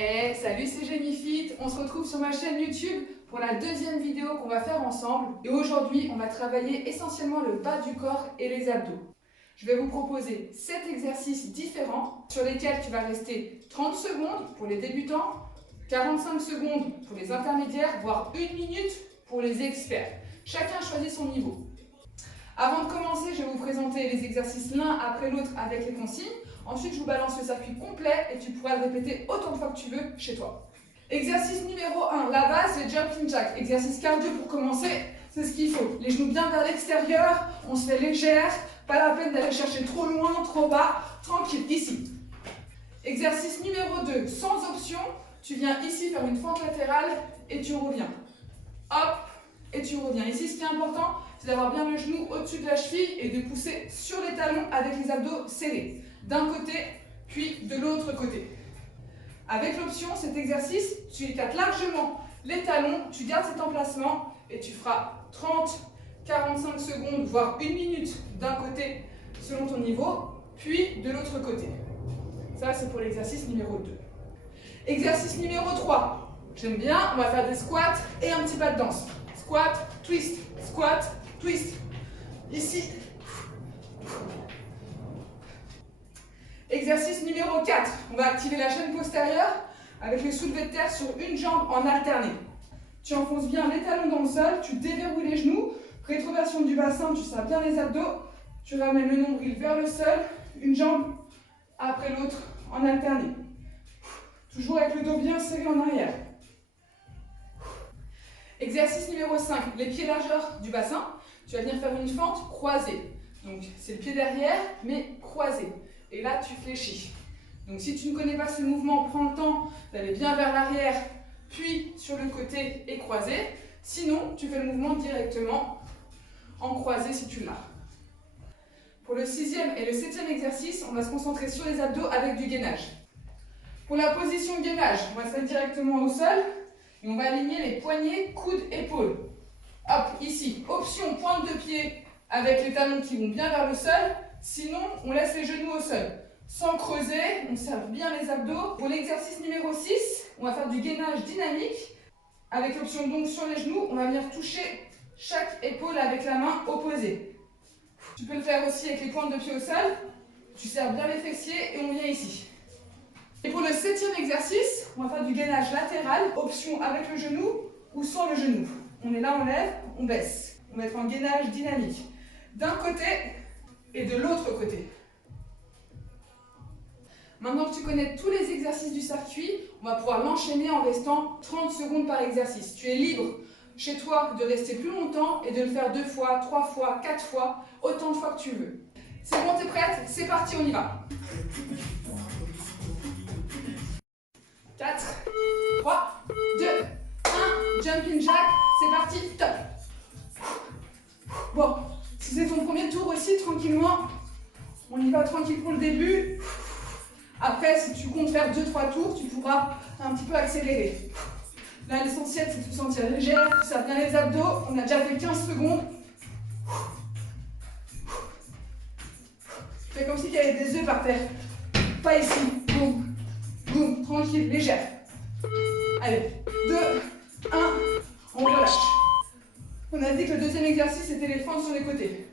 Hey, salut, c'est Jennyfit. On se retrouve sur ma chaîne YouTube pour la deuxième vidéo qu'on va faire ensemble. Et aujourd'hui, on va travailler essentiellement le bas du corps et les abdos. Je vais vous proposer 7 exercices différents sur lesquels tu vas rester 30 secondes pour les débutants, 45 secondes pour les intermédiaires, voire 1 minute pour les experts. Chacun choisit son niveau. Avant de commencer, je vais vous présenter les exercices l'un après l'autre avec les consignes. Ensuite, je vous balance le circuit complet et tu pourras le répéter autant de fois que tu veux chez toi. Exercice numéro 1, la base, le jumping jack. Exercice cardio pour commencer, c'est ce qu'il faut. Les genoux bien vers l'extérieur, on se fait légère, pas la peine d'aller chercher trop loin, trop bas, tranquille, ici. Exercice numéro 2, sans option, tu viens ici faire une fente latérale et tu reviens. Hop, et tu reviens. Ici, ce qui est important, c'est d'avoir bien le genou au-dessus de la cheville et de pousser sur les talons avec les abdos serrés. D'un côté, puis de l'autre côté. Avec l'option, cet exercice, tu éclates largement les talons, tu gardes cet emplacement et tu feras 30, 45 secondes, voire 1 minute d'un côté selon ton niveau, puis de l'autre côté. Ça, c'est pour l'exercice numéro 2. Exercice numéro 3. J'aime bien, on va faire des squats et un petit pas de danse. Squat, twist, squat, twist. Ici. Exercice numéro 4. On va activer la chaîne postérieure avec le soulevé de terre sur une jambe en alterné. Tu enfonces bien les talons dans le sol, tu déverrouilles les genoux, rétroversion du bassin, tu serres bien les abdos, tu ramènes le nombril vers le sol, une jambe après l'autre en alterné. Toujours avec le dos bien serré en arrière. Exercice numéro 5, les pieds largeur du bassin. Tu vas venir faire une fente croisée. Donc c'est le pied derrière, mais croisé. Et là, tu fléchis. Donc si tu ne connais pas ce mouvement, prends le temps d'aller bien vers l'arrière, puis sur le côté et croisé. Sinon, tu fais le mouvement directement en croisé si tu l'as. Pour le 6e et le 7e exercice, on va se concentrer sur les abdos avec du gainage. Pour la position gainage, on va se mettre directement au sol et on va aligner les poignets, coudes, épaules. Hop, ici, option pointe de pied avec les talons qui vont bien vers le sol. Sinon, on laisse les genoux au sol. Sans creuser, on serre bien les abdos. Pour l'exercice numéro 6, on va faire du gainage dynamique. Avec l'option donc sur les genoux, on va venir toucher chaque épaule avec la main opposée. Tu peux le faire aussi avec les pointes de pied au sol. Tu serres bien les fessiers et on vient ici. Et pour le 7e exercice, on va faire du gainage latéral. Option avec le genou ou sans le genou. On est là, on lève, on baisse. On va être en gainage dynamique. D'un côté et de l'autre côté. Maintenant que tu connais tous les exercices du circuit, on va pouvoir l'enchaîner en restant 30 secondes par exercice. Tu es libre chez toi de rester plus longtemps et de le faire 2 fois, 3 fois, 4 fois, autant de fois que tu veux. C'est bon, t'es prête? C'est parti, on y va. 4, 3, 2, 1, jumping jack, c'est parti, top. Bon, si c'est ton premier tour aussi, tranquillement, on y va tranquille pour le début. Après, si tu comptes faire 2-3 tours, tu pourras un petit peu accélérer. Là, l'essentiel, c'est de se sentir légère, tu serres bien les abdos. On a déjà fait 15 secondes. Fais comme s'il y avait des œufs par terre. Pas ici. Boum, boum, tranquille, légère. Allez, 2, 1, on relâche. On a dit que le deuxième exercice, c'était les fentes sur les côtés.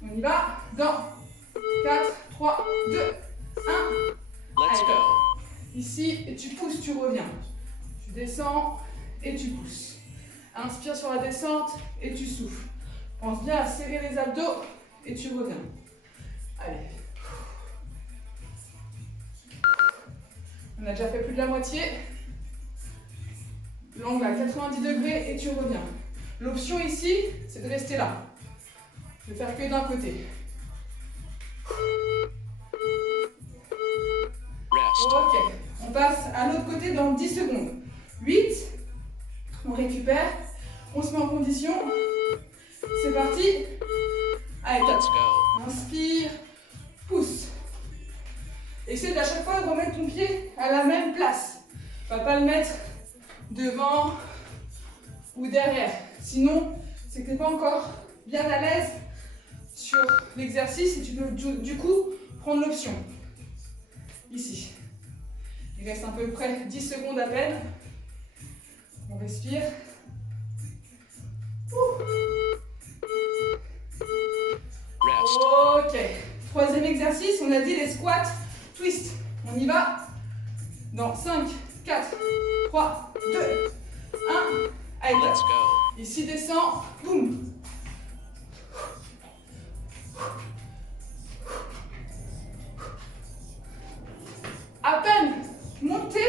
On y va. Dans 4, 3, 2, 1. Let's go. Ici, et tu pousses, tu reviens. Tu descends et tu pousses. Inspire sur la descente et tu souffles. Pense bien à serrer les abdos et tu reviens. Allez. On a déjà fait plus de la moitié. L'angle à 90 degrés et tu reviens. L'option ici, c'est de rester là. Ne faire que d'un côté. Ok, on passe à l'autre côté dans 10 secondes. 8, on récupère, on se met en condition. C'est parti. Allez, top. Inspire, pousse. Essaye à chaque fois de remettre ton pied à la même place. Tu ne vas pas le mettre devant ou derrière. Sinon, c'est que tu n'es pas encore bien à l'aise sur l'exercice et tu peux du coup prendre l'option. Ici. Il reste à peu près 10 secondes à peine. On respire. Ok. Troisième exercice, on a dit les squats, twist. On y va. Dans 5, 4, 3, 2, 1. Allez, top. Ici, descend. Boum. À peine monté,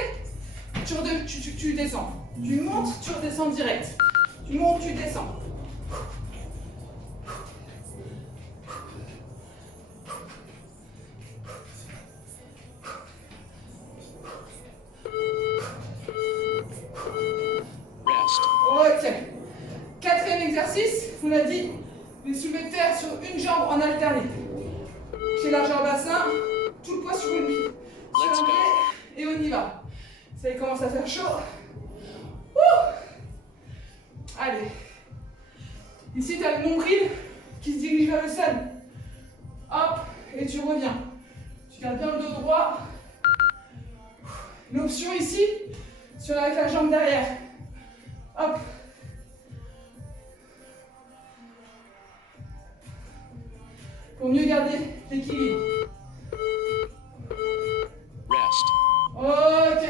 tu descends. Tu montes, tu redescends direct. Tu montes, tu descends. Ok. Quatrième exercice, on a dit les soulevés de terre sur une jambe en alterné. J'ai largeur bassin, tout le poids sur une pied. Sur un pied, et on y va. Ça y commence à faire chaud. Allez. Ici, tu as le nombril qui se dirige vers le sol. Hop, et tu reviens. Tu gardes bien le dos droit. L'option ici, avec la jambe derrière. Hop. Pour mieux garder l'équilibre. Ok.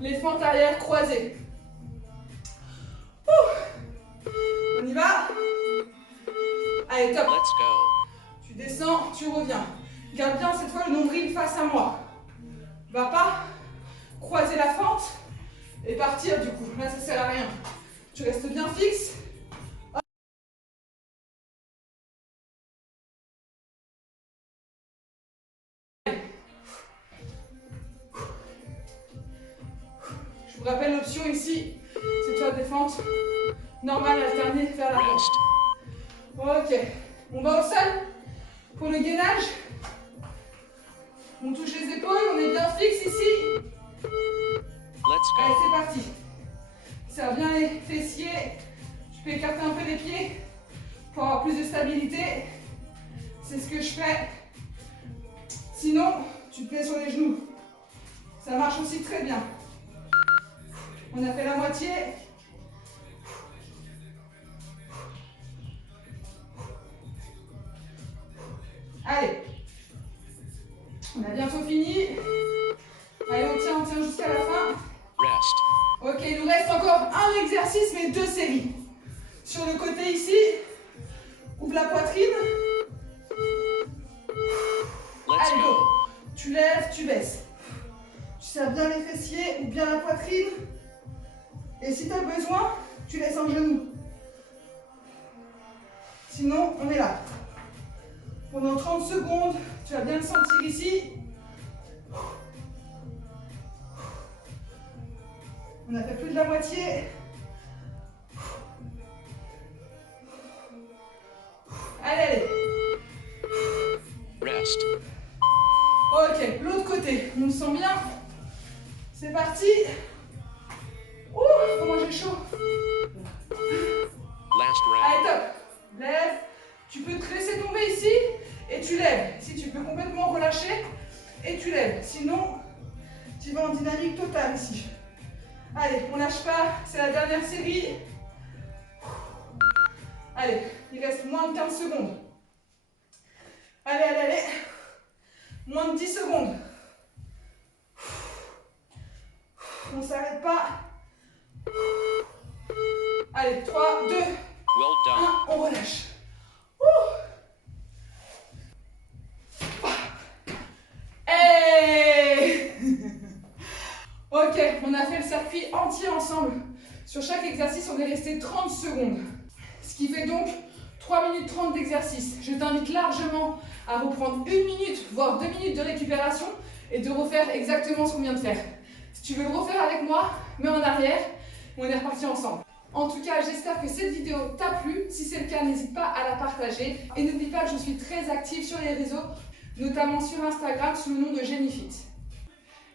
Les fentes arrière croisées. On y va. Allez, top. Tu descends, tu reviens. Garde bien cette fois le nombril face à moi. Va pas croiser la fente et partir du coup. Là, ça sert à rien. Tu restes bien fixe. Je vous rappelle l'option ici, c'est de faire des fentes normales alternées vers la gauche. Ok, on va au sol pour le gainage. On touche les épaules, on est bien fixe ici. Allez, c'est parti. Serre bien les fessiers. Tu peux écarter un peu les pieds pour avoir plus de stabilité. C'est ce que je fais. Sinon, tu te mets sur les genoux. Ça marche aussi très bien. On a fait la moitié. Allez. On a bientôt fini. Allez, on tient jusqu'à la fin. Ok, il nous reste encore un exercice, mais 2 séries. Sur le côté ici, ouvre la poitrine. Allez, go. Tu lèves, tu baisses. Tu serres bien les fessiers ou bien la poitrine. Et si tu as besoin, tu laisses un genou. Sinon, on est là. Pendant 30 secondes, tu vas bien le sentir ici. On a fait plus de la moitié. Allez, allez. Ok, l'autre côté, on le sent bien. C'est parti. Ouh, comment j'ai chaud. Allez, top. Lève. Tu peux te laisser tomber ici et tu lèves. Si tu peux complètement relâcher et tu lèves. Sinon, tu vas en dynamique totale ici. Allez, on lâche pas. C'est la dernière série. Allez, il reste moins de 15 secondes. Allez, allez, allez. Moins de 10 secondes. On ne s'arrête pas. Allez, 3, 2, 1, on relâche. Hey. Ok, on a fait le circuit entier ensemble. Sur chaque exercice, on est resté 30 secondes. Ce qui fait donc 3 minutes 30 d'exercice. Je t'invite largement à reprendre 1 minute, voire 2 minutes de récupération et de refaire exactement ce qu'on vient de faire. Si tu veux le refaire avec moi, mets en arrière, on est reparti ensemble. En tout cas, j'espère que cette vidéo t'a plu. Si c'est le cas, n'hésite pas à la partager. Et n'oublie pas que je suis très active sur les réseaux, notamment sur Instagram sous le nom de JennyFit.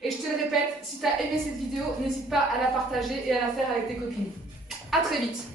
Et je te le répète, si tu as aimé cette vidéo, n'hésite pas à la partager et à la faire avec tes copines. A très vite!